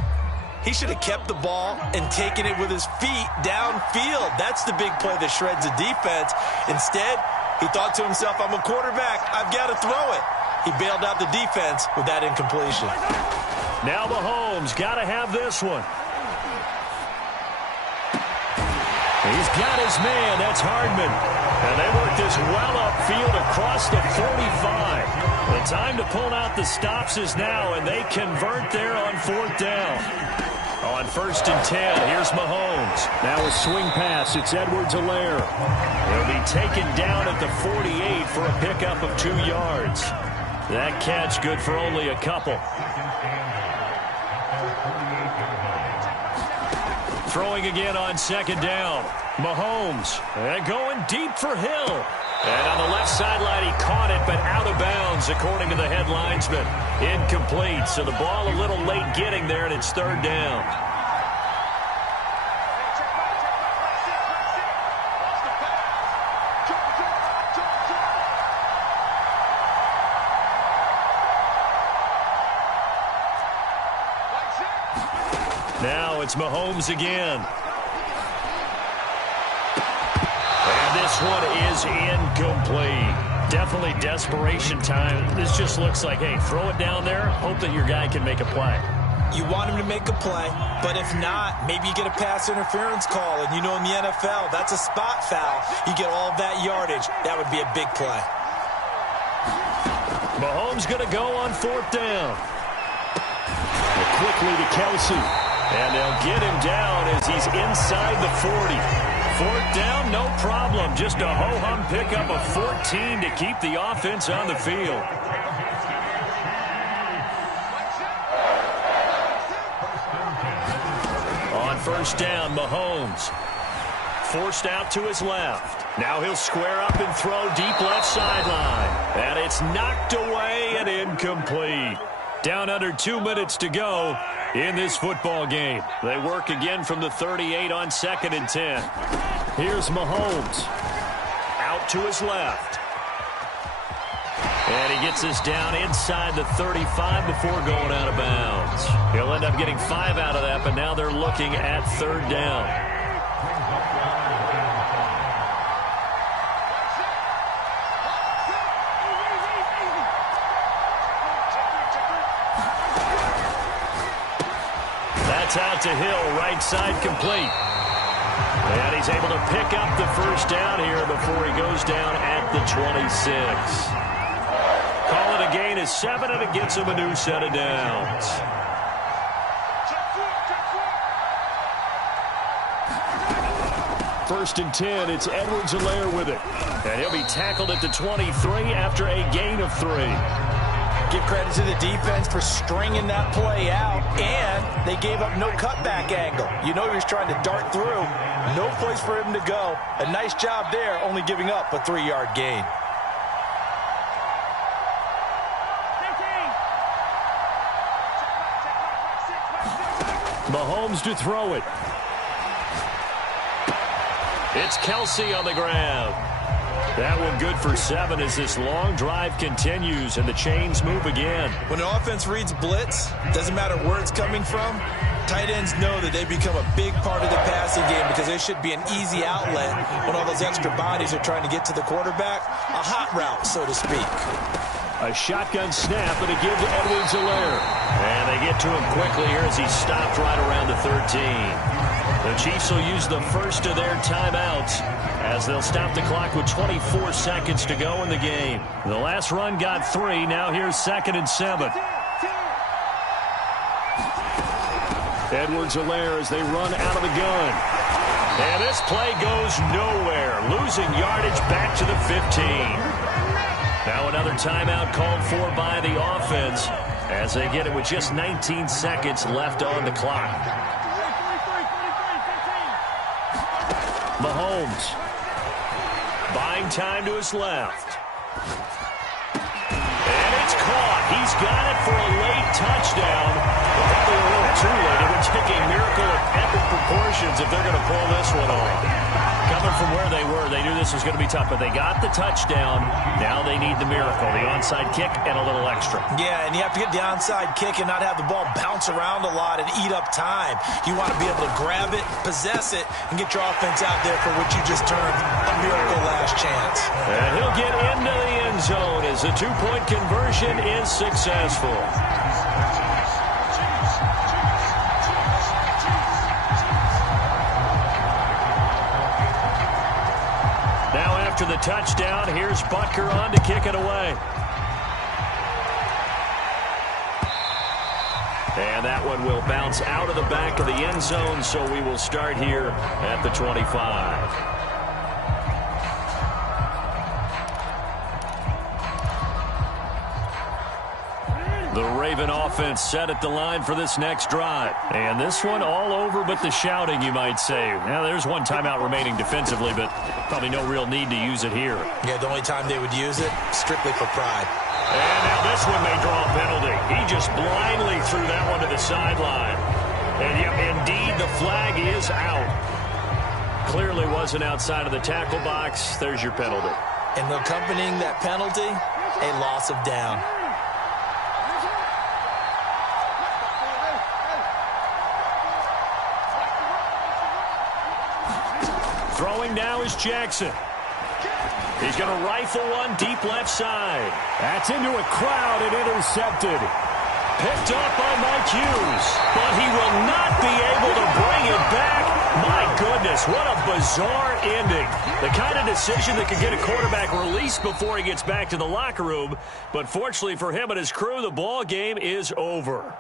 he should have kept the ball and taken it with his feet downfield. That's the big play that shreds the defense. Instead, he thought to himself, I'm a quarterback, I've got to throw it. He bailed out the defense with that incompletion. Now Mahomes got to have this one. He's got his man. That's Hardman. And they work this well upfield across the 45. The time to pull out the stops is now, and they convert there on 4th down. On 1st and 10, here's Mahomes. Now a swing pass. It's Edwards-Helaire. He'll be taken down at the 48 for a pickup of 2 yards. That catch good for only a couple. Throwing again on 2nd down. Mahomes and going deep for Hill. And on the left sideline, he caught it, but out of bounds, according to the head linesman. Incomplete, so the ball a little late getting there, and it's 3rd down. Now it's Mahomes again. And this one is incomplete. Definitely desperation time. This just looks like, hey, throw it down there, hope that your guy can make a play. You want him to make a play, but if not, maybe you get a pass interference call. And you know in the NFL, that's a spot foul. You get all that yardage. That would be a big play. Mahomes going to go on 4th down. Quickly to Kelsey. And they'll get him down as he's inside the 40. 4th down, no problem. Just a ho-hum pickup of 14 to keep the offense on the field. On 1st down, Mahomes. Forced out to his left. Now he'll square up and throw deep left sideline. And it's knocked away and incomplete. Down under 2 minutes to go in this football game. They work again from the 38 on 2nd and 10. Here's Mahomes. Out to his left. And he gets this down inside the 35 before going out of bounds. He'll end up getting 5 out of that, but now they're looking at 3rd down. Out to Hill, right side complete. And he's able to pick up the 1st down here before he goes down at the 26. Call it a gain of 7, and it gets him a new set of downs. First and 10, it's Edwards-Helaire with it. And he'll be tackled at the 23 after a gain of 3. Give credit to the defense for stringing that play out, and they gave up no cutback angle. You know he was trying to dart through. No place for him to go. A nice job there, only giving up a 3-yard gain. Mahomes to throw it. It's Kelsey on the ground. That one good for 7 as this long drive continues and the chains move again. When an offense reads blitz, doesn't matter where it's coming from, tight ends know that they become a big part of the passing game because there should be an easy outlet when all those extra bodies are trying to get to the quarterback. A hot route, so to speak. A shotgun snap and a give to Edwards-Helaire. And they get to him quickly here as he's stopped right around the 13. The Chiefs will use the first of their timeouts as they'll stop the clock with 24 seconds to go in the game. The last run got 3. Now here's 2nd and 7. Edwards-Helaire as they run out of the gun. And this play goes nowhere. Losing yardage back to the 15. Now another timeout called for by the offense as they get it with just 19 seconds left on the clock. Mahomes buying time to his left. And it's caught. He's got it for a late touchdown. Probably a little too late. It would take a miracle of epic proportions if they're going to pull this one off. Coming from where they were, they knew this was going to be tough, but they got the touchdown. Now they need the miracle, the onside kick and a little extra. Yeah, and you have to get the onside kick and not have the ball bounce around a lot and eat up time. You want to be able to grab it, possess it, and get your offense out there for what you just termed a miracle last chance. And he'll get into the end zone as the 2-point conversion is successful. To the touchdown, here's Butker on to kick it away. And that one will bounce out of the back of the end zone, so we will start here at the 25. The Raven offense set at the line for this next drive. And this one all over but the shouting, you might say. Now, there's one timeout remaining defensively, but probably no real need to use it here. Yeah, the only time they would use it, strictly for pride. And now this one may draw a penalty. He just blindly threw that one to the sideline. And yep, indeed, the flag is out. Clearly wasn't outside of the tackle box. There's your penalty. And accompanying that penalty, a loss of down. Throwing now is Jackson. He's going to rifle one deep left side. That's into a crowd and intercepted. picked off by Mike Hughes, but he will not be able to bring it back. My goodness, what a bizarre ending. The kind of decision that could get a quarterback released before he gets back to the locker room. But fortunately for him and his crew, the ball game is over.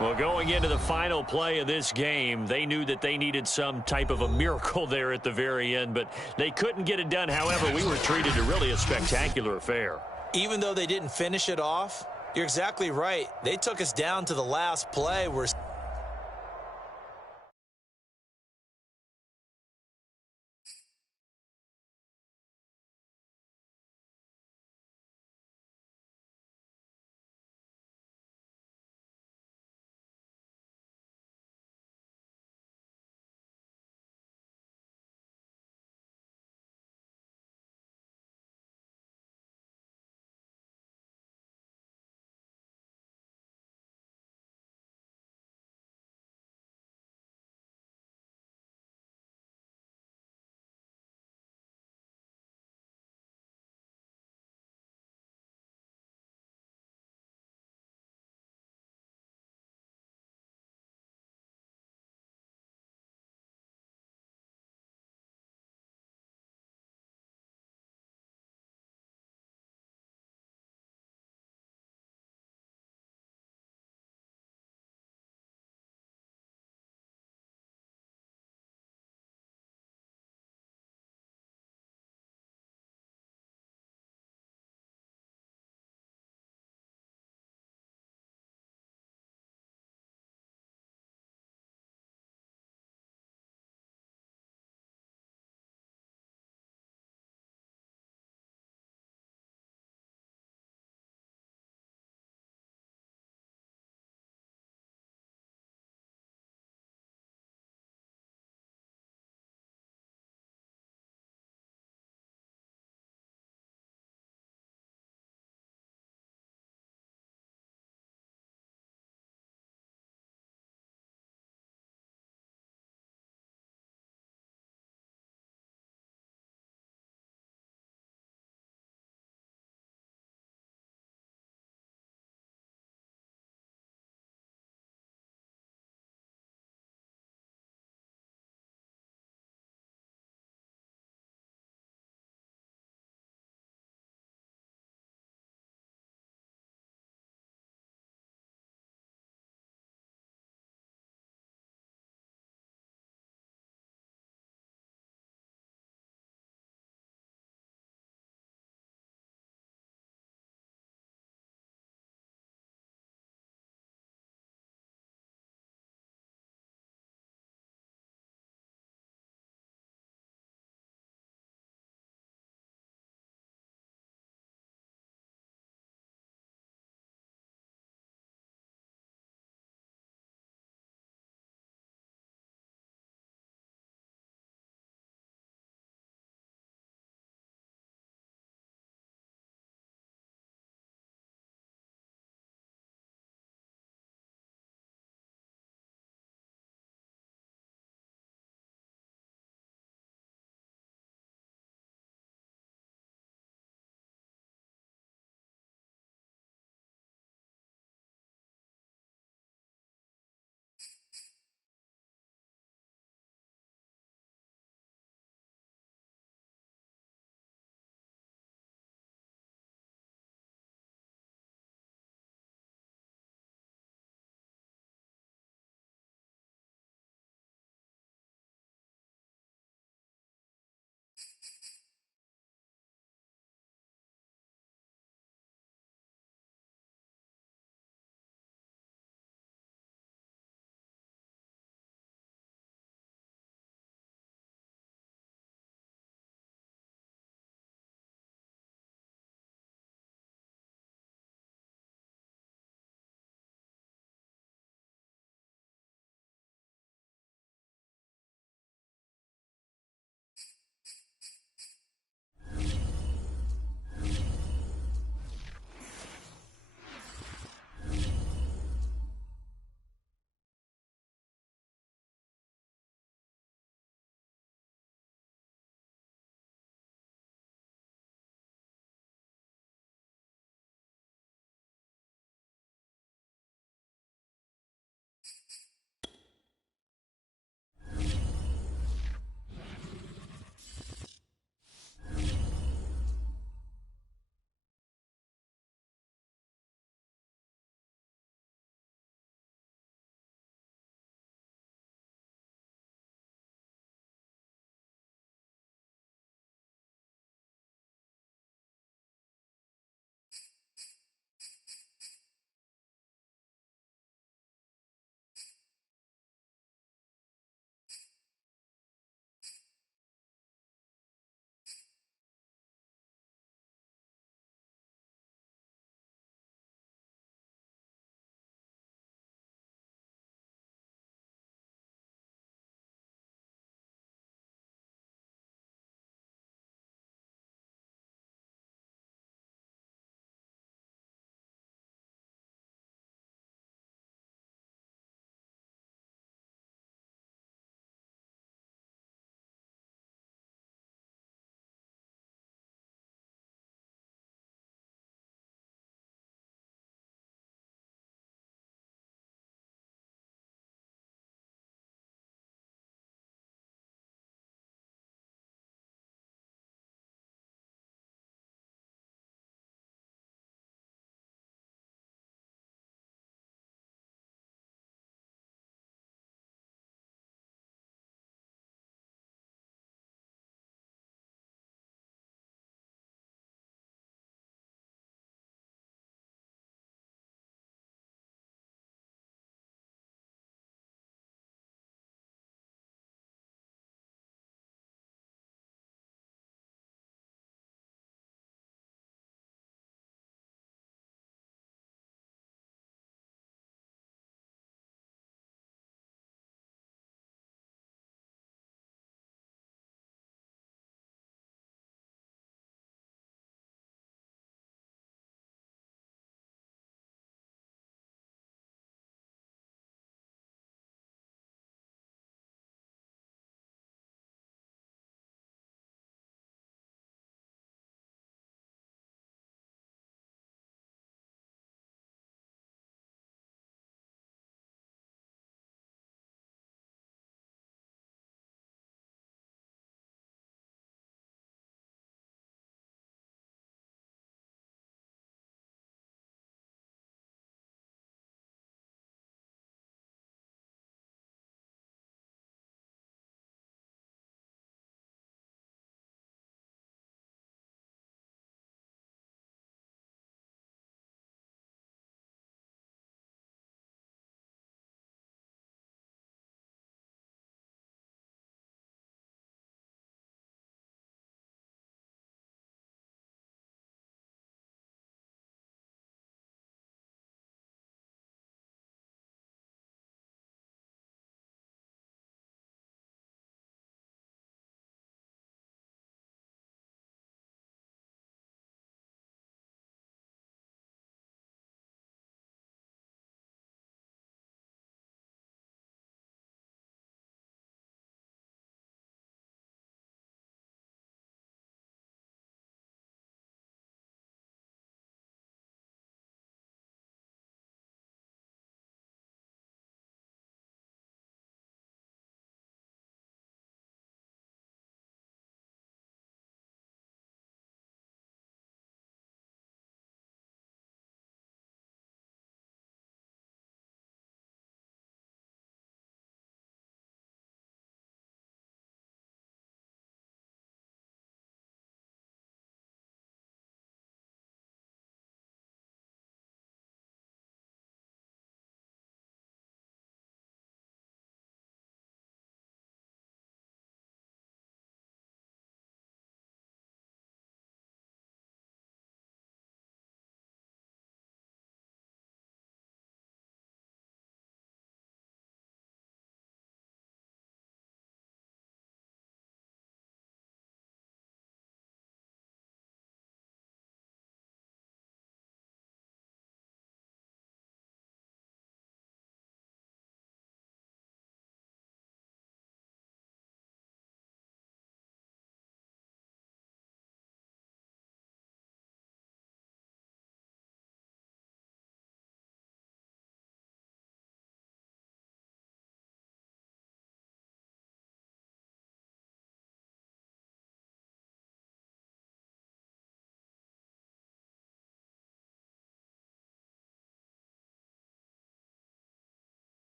Well, going into the final play of this game, they knew that they needed some type of a miracle there at the very end, but they couldn't get it done. However, we were treated to really a spectacular affair. Even though they didn't finish it off, you're exactly right. They took us down to the last play where